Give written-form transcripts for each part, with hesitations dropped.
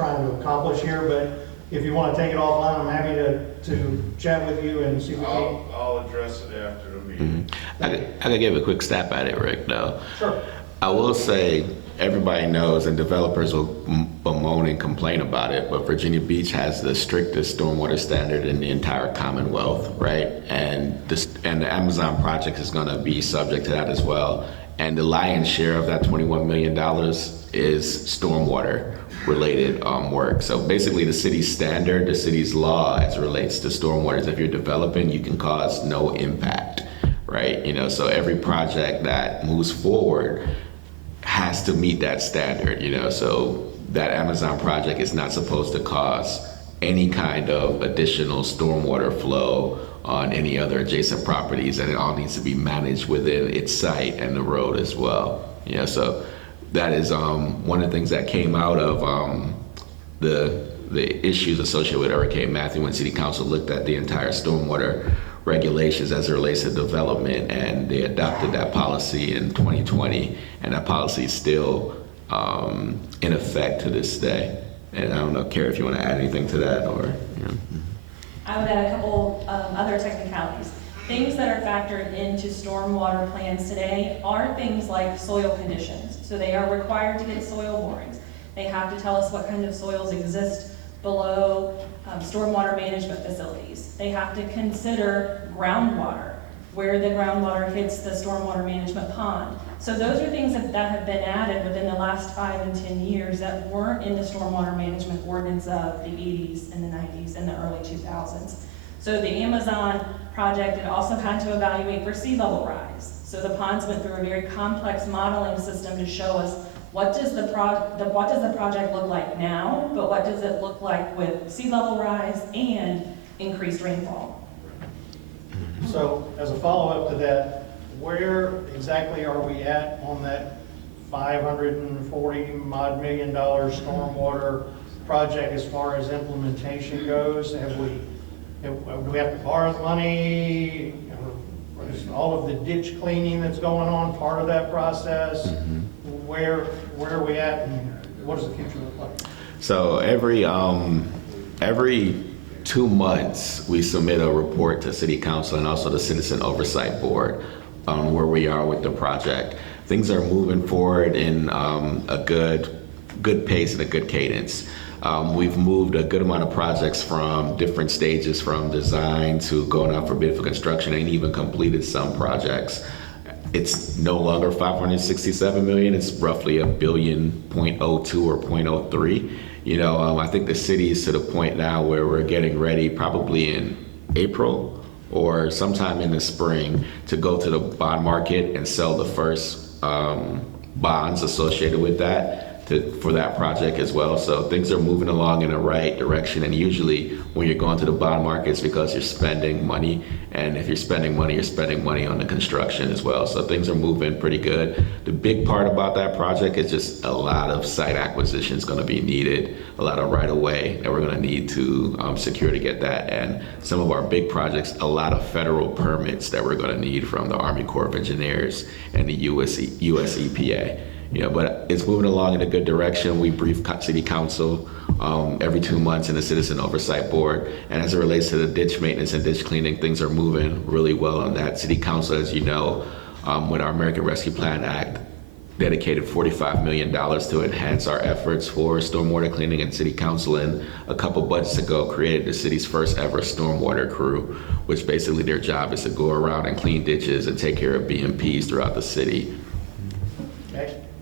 trying to accomplish here, but if you want to take it offline, I'm happy to chat with you and see what I'll address it after the meeting. I could give a quick stab at it, Rick, though. Sure. I will say, everybody knows, and developers will bemoan and complain about it, but Virginia Beach has the strictest stormwater standard in the entire Commonwealth, right? And the Amazon project is going to be subject to that as well. And the lion's share of that $21 million is stormwater related work. So basically the city's standard, the city's law as it relates to stormwater is if you're developing, you can cause no impact, right? You know, so every project that moves forward has to meet that standard, you know, so that Amazon project is not supposed to cause any kind of additional stormwater flow on any other adjacent properties, and it all needs to be managed within its site and the road as well. You know, so that is one of the things that came out of the issues associated with Hurricane Matthew when City Council looked at the entire stormwater regulations as it relates to development, and they adopted that policy in 2020, and that policy is still in effect to this day. And I don't know, Carrie, if you want to add anything to that, or you know. I would add a couple other technicalities. Things that are factored into stormwater plans today are things like soil conditions. So they are required to get soil borings. They have to tell us what kind of soils exist below stormwater management facilities. They have to consider groundwater, where the groundwater hits the stormwater management pond. So those are things that have been added within the last 5 and 10 years that weren't in the stormwater management ordinance of the 80s and the 90s and the early 2000s. So the Amazon project, it also had to evaluate for sea level rise. So the ponds went through a very complex modeling system to show us what does the project look like now, but what does it look like with sea level rise and increased rainfall. So as a follow-up to that, where exactly are we at on that $540 million stormwater project as far as implementation goes? Do we have to borrow the money? Is all of the ditch cleaning that's going on part of that process? Where are we at, and what does the future look like? So every 2 months, we submit a report to City Council and also the Citizen Oversight Board on where we are with the project. Things are moving forward in a good pace and a good cadence. We've moved a good amount of projects from different stages, from design to going out for bid for construction, and even completed some projects. It's no longer 567 million. It's roughly $1.02 billion or 0.03. You know, I think the city is to the point now where we're getting ready, probably in April or sometime in the spring, to go to the bond market and sell the first bonds associated with that for that project as well. So things are moving along in the right direction. And usually when you're going to the bond markets, because you're spending money, and if you're spending money, you're spending money on the construction as well. So things are moving pretty good. The big part about that project is just a lot of site acquisition is going to be needed, a lot of right-of-way that we're going to need to secure to get that. And some of our big projects, a lot of federal permits that we're going to need from the Army Corps of Engineers and the US EPA. You know, but it's moving along in a good direction. We brief City Council every 2 months in the Citizen Oversight Board. And as it relates to the ditch maintenance and ditch cleaning, things are moving really well on that. City Council, as you know, with our American Rescue Plan Act, dedicated $45 million to enhance our efforts for stormwater cleaning, and City Council, and a couple budgets ago, created the city's first ever stormwater crew, which basically their job is to go around and clean ditches and take care of BMPs throughout the city.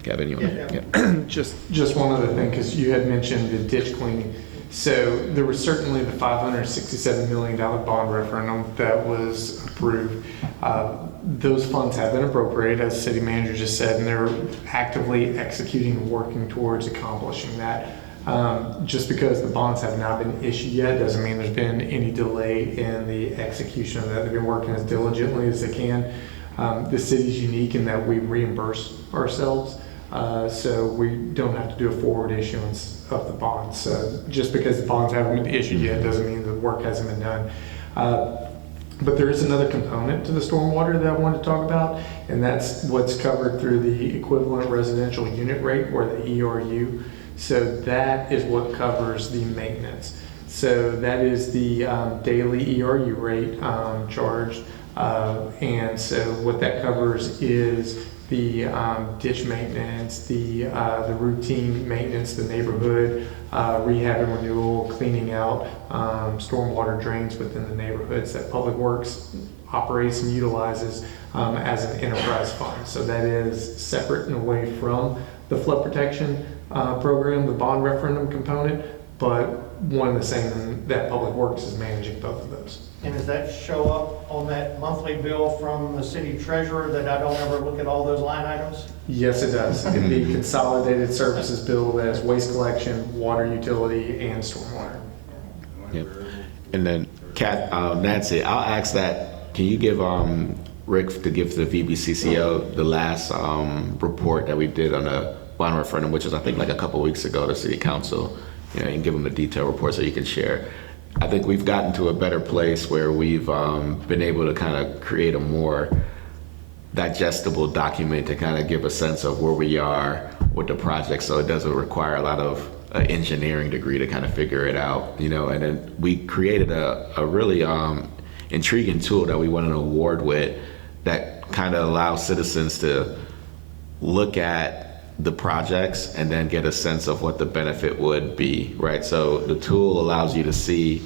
Kevin, you want Just one other thing, because you had mentioned the ditch cleaning. So there was certainly the $567 million bond referendum that was approved. Those funds have been appropriated, as the city manager just said, and they're actively executing and working towards accomplishing that. Just because the bonds have not been issued yet doesn't mean there's been any delay in the execution of that. They've been working as diligently as they can. The city's unique in that we reimburse ourselves. So we don't have to do a forward issuance of the bonds. So just because the bonds haven't been issued yet doesn't mean the work hasn't been done. But there is another component to the stormwater that I wanted to talk about, and that's what's covered through the equivalent residential unit rate, or the ERU. So that is what covers the maintenance. So that is the daily ERU rate charged. And so what that covers is the ditch maintenance, the routine maintenance, the neighborhood rehab and renewal, cleaning out stormwater drains within the neighborhoods that Public Works operates and utilizes as an enterprise fund. So that is separate and away from the flood protection program, the bond referendum component, but one and the same, that Public Works is managing both of those. And does that show up on that monthly bill from the city treasurer that I don't ever look at all those line items? Yes, it does. In the consolidated services bill, that is waste collection, water utility, and stormwater. Yep. And then Nancy, I'll ask that, can you give Rick to give the VBCCO the last report that we did on the bond referendum, which is I think like a couple weeks ago to City Council, and give them a detailed report so you can share. I think we've gotten to a better place where we've been able to kind of create a more digestible document to kind of give a sense of where we are with the project, so it doesn't require a lot of engineering degree to kind of figure it out, and then we created a really intriguing tool that we won an award with that kind of allows citizens to look at the projects and then get a sense of what the benefit would be, right? So the tool allows you to see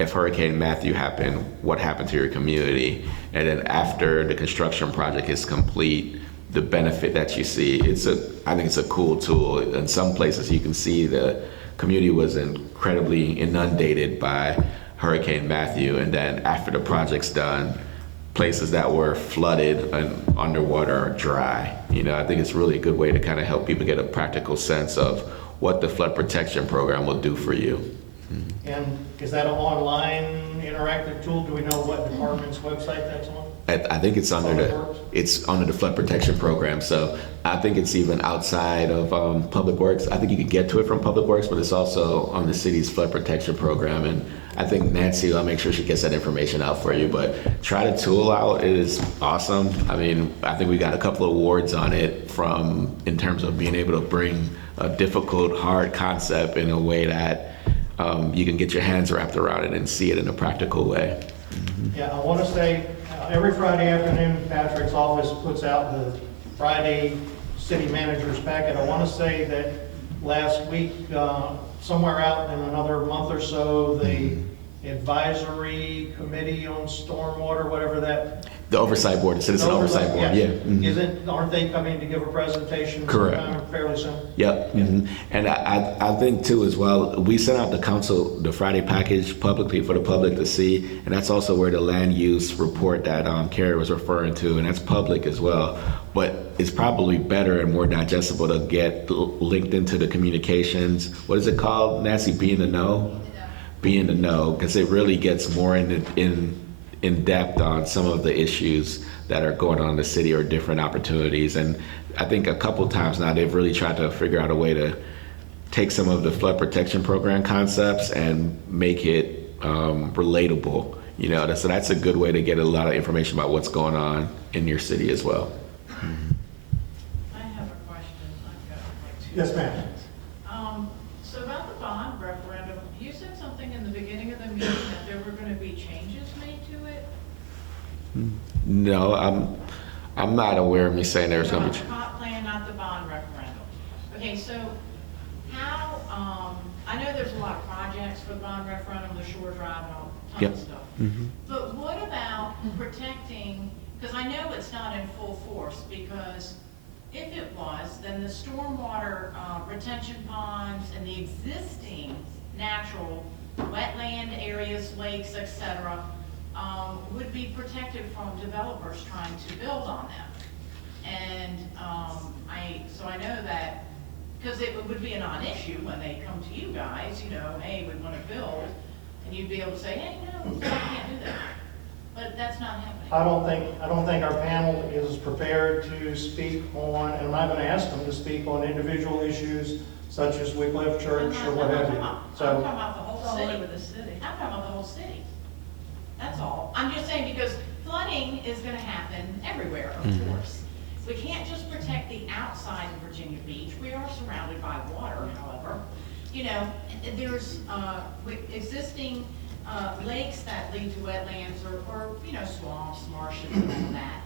if Hurricane Matthew happened, what happened to your community, and then after the construction project is complete, the benefit that you see. I think it's a cool tool. In some places you can see the community was incredibly inundated by Hurricane Matthew, and then after the project's done, places that were flooded and underwater are dry. I think it's really a good way to kind of help people get a practical sense of what the flood protection program will do for you. And is that an online interactive tool? Do we know what department's website that's on? I think it's under the flood protection program. So I think it's even outside of Public Works. I think you can get to it from Public Works, but it's also on the city's flood protection program. And I think Nancy, I'll make sure she gets that information out for you, but try the tool out. It is awesome. I mean, I think we got a couple of awards on it in terms of being able to bring a difficult, hard concept in a way that you can get your hands wrapped around it and see it in a practical way. Yeah, I want to say, every Friday afternoon, Patrick's office puts out the Friday city manager's packet. I want to say that last week, somewhere out in another month or so, the advisory committee on stormwater, whatever that. The oversight board, the citizen oversight board, yeah. Mm-hmm. Aren't they coming to give a presentation? Correct. Sometime fairly soon? Yep. Mm-hmm. And I think too as well, we sent out the Friday package publicly for the public to see, and that's also where the land use report that Carrie was referring to, and that's public as well. But it's probably better and more digestible to get linked into the communications. What is it called, Nancy? Be in the know? Be in the know, because it really gets more in depth on some of the issues that are going on in the city or different opportunities. And I think a couple times now they've really tried to figure out a way to take some of the flood protection program concepts and make it relatable. So that's a good way to get a lot of information about what's going on in your city as well. I have a question. I've got like two. Yes, ma'am. So about the bond referendum, you said something in the beginning of the meeting that there were going to be changes made to it? No, I'm not aware of me saying there's going to be. Comp plan, not the bond referendum. Okay, so how, I know there's a lot of projects for the bond referendum, the shore drive and all, tons of stuff. Mm-hmm. But what about protecting, because I know it's not in full force, because if it was, then the stormwater retention ponds and the existing natural wetland areas, lakes, etc., would be protected from developers trying to build on them. And so I know that, because it would be a non-issue when they come to you guys, hey, we want to build, and you'd be able to say, hey, no, we can't do that. But that's not happening. I don't think our panel is prepared to speak on, and I'm not going to ask them to speak on individual issues such as Wycliffe Church or what have you. I'm talking about the whole city. I'm talking about the whole city. That's all. I'm just saying because flooding is going to happen everywhere, of course. We can't just protect the outside of Virginia Beach. We are surrounded by water, however. You know, there's existing lakes that lead to wetlands or, you know, swamps, marshes, and all that.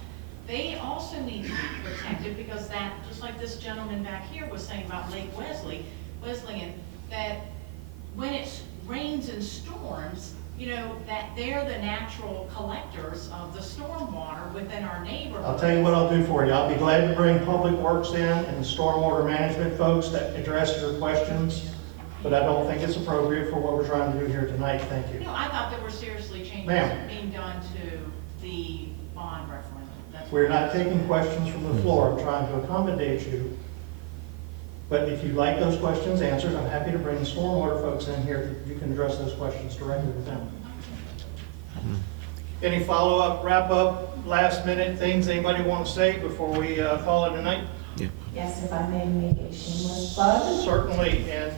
They also need to be protected because that, just like this gentleman back here was saying about Lake Wesleyan, that when it rains and storms, you know, that they're the natural collectors of the stormwater within our neighborhood. I'll tell you what I'll do for you. I'll be glad to bring Public Works in and the stormwater management folks that address your questions, but I don't think it's appropriate for what we're trying to do here tonight. Thank you. No, I thought there were seriously changes Ma'am. being done to the bond referendum. That's We're not taking questions from the floor. I'm trying to accommodate you. But if you'd like those questions answered, I'm happy to bring the stormwater folks in here. You can address those questions directly with them. Any follow-up, wrap-up, last-minute things anybody want to say before we call it a night? Yes, if I may make a shameless plug. Certainly, and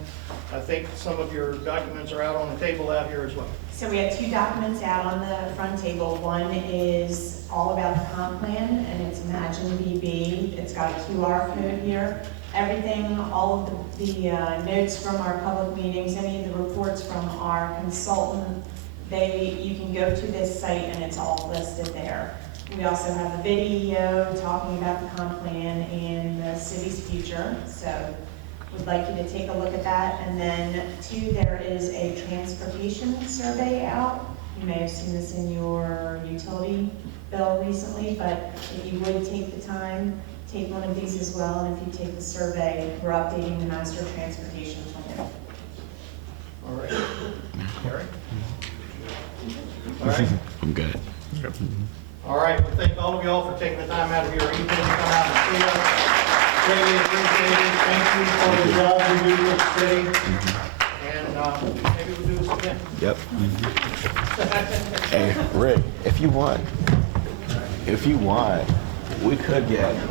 I think some of your documents are out on the table out here as well. So we have two documents out on the front table. One is all about the comp plan, and it's Imagine BB. It's got a QR code here. Everything, all of the notes from our public meetings, any of the reports from our consultant, you can go to this site and it's all listed there. We also have a video talking about the comp plan and the city's future, so we'd like you to take a look at that. And then two, there is a transportation survey out. You may have seen this in your utility bill recently, but if you would take the time, take one of these as well, and if you take the survey, we're updating the master transportation plan. All right. Gary? All right. I'm good. All right. Well, thank all of y'all for taking the time out of your evening to come out and see us. Greatly appreciated. Thank you for the job you do for the city. And maybe we'll do this again. Yep. Hey, Rick, if you want, we could get